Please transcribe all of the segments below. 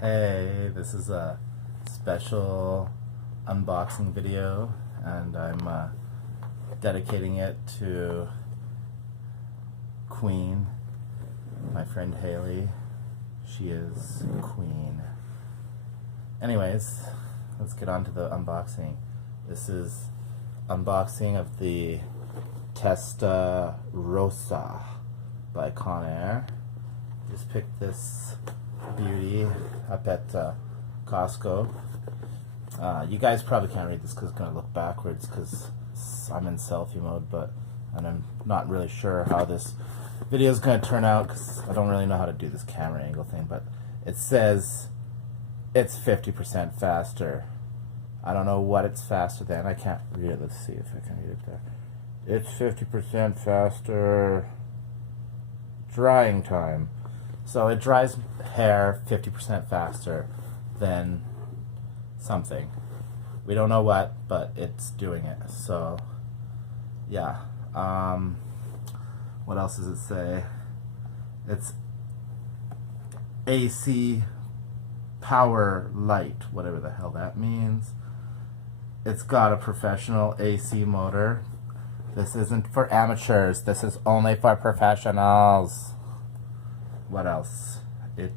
Hey, this is a special unboxing video, and I'm dedicating it to Kween, my friend Hailey. She is Kween. Anyways, let's get on to the unboxing. This is unboxing of the Testarossa by Conair. Just picked this beauty up at Costco. You guys probably can't read this because it's going to look backwards because I'm in selfie mode, and I'm not really sure how this video is going to turn out because I don't really know how to do this camera angle thing, but it says it's 50% faster. I don't know what it's faster than. I can't read it. Let's see if I can read it there. It's 50% faster drying time. So it dries hair 50% faster than something. We don't know what, but it's doing it. So, yeah. What else does it say? It's AC power light, whatever the hell that means. It's got a professional AC motor. This isn't for amateurs. This is only for professionals. What else? I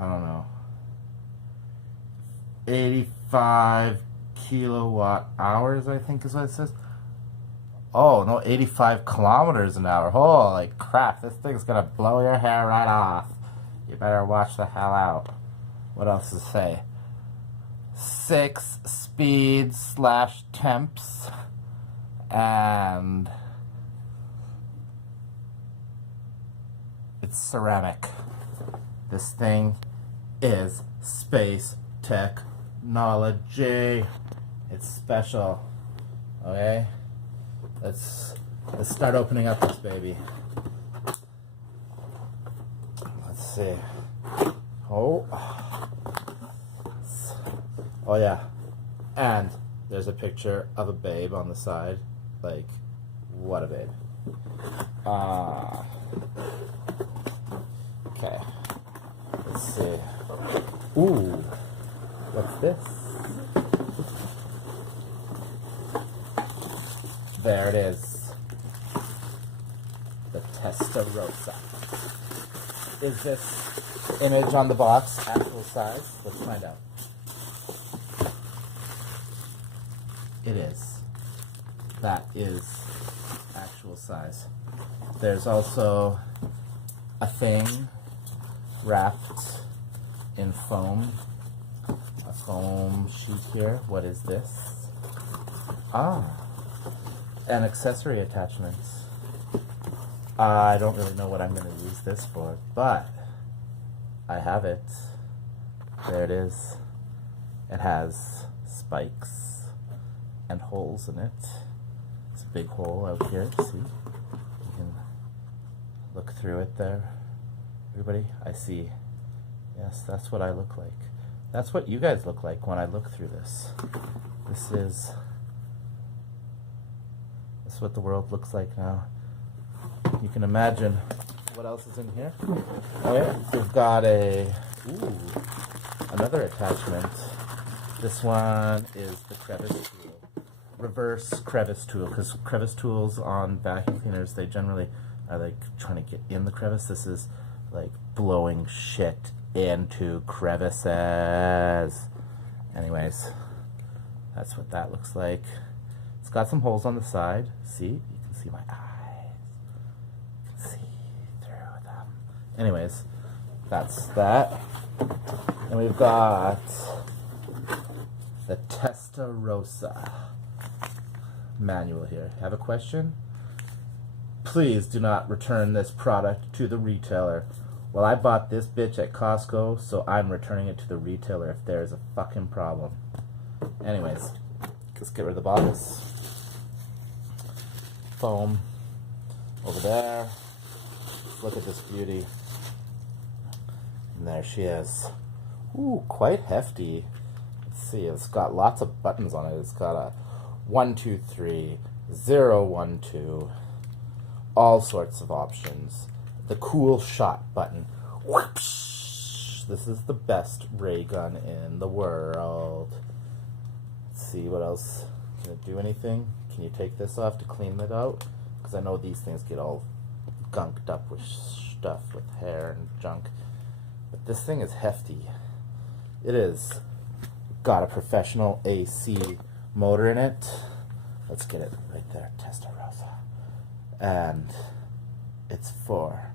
don't know. 85 kilowatt hours, I think is what it says. Oh, no, 85 kilometers an hour. Holy crap, this thing's gonna blow your hair right off. You better watch the hell out. What else does it say? 6 speeds / temps and it's ceramic. This thing is space technology. It's special. Okay? Let's start opening up this baby. Let's see. Oh yeah. And there's a picture of a babe on the side. Like, what a babe. Okay. Let's see. Ooh. What's this? There it is. The Testarossa. Is this image on the box actual size? Let's find out. It is. That is actual size. There's also a thing wrapped in foam. A foam sheet here. What is this? And accessory attachments. I don't really know what I'm going to use this for, but I have it. There it is. It has spikes and holes in it. It's a big hole out here. See? You can look through it there. Everybody, I see. Yes, that's what I look like. That's what you guys look like when I look through this. This is what the world looks like now. You can imagine what else is in here. Oh yeah, we've got another attachment. This one is the crevice tool. Reverse crevice tool, because crevice tools on vacuum cleaners, they generally are like trying to get in the crevice. This is like blowing shit into crevices. Anyways, that's what that looks like. It's got some holes on the side. See? You can see my eyes. You can see through them. Anyways, that's that. And we've got the Testarossa manual here. Have a question? Please do not return this product to the retailer. Well, I bought this bitch at Costco, so I'm returning it to the retailer if there's a fucking problem. Anyways, let's get rid of the box. Foam over there. Look at this beauty. And there she is. Ooh, quite hefty. Let's see, it's got lots of buttons on it. It's got a 1, 2, 3, 0, 1, 2, all sorts of options. The cool shot button. Whoosh! this is the best ray gun in the world. Let's see what else. Can it do anything? Can you take this off to clean it out? Because I know these things get all gunked up with stuff, with hair and junk. But this thing is hefty. It is. Got a professional AC motor in it. Let's get it right there, Testarossa. And it's for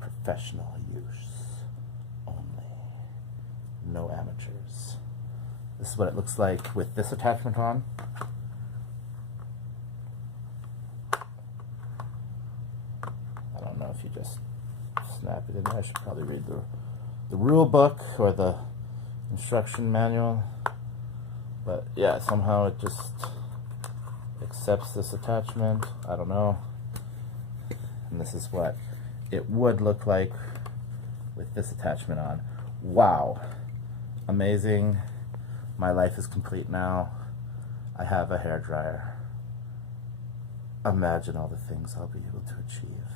professional use only. No amateurs. This is what it looks like with this attachment on. I don't know if you just snap it in there. I should probably read the rule book or the instruction manual. But yeah, somehow it just accepts this attachment. I don't know. And this is what it would look like with this attachment on. Wow. Amazing. My life is complete now. I have a hairdryer. Imagine all the things I'll be able to achieve.